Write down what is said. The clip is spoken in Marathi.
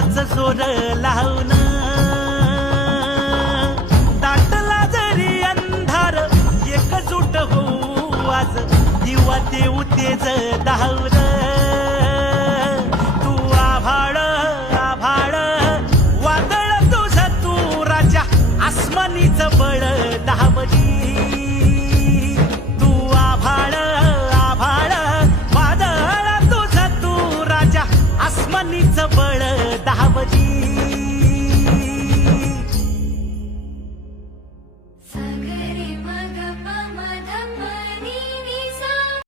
एकताच जोर लावून दाटला जरी अंधार एकजूट होऊ आज दिवा देऊ तेज धावून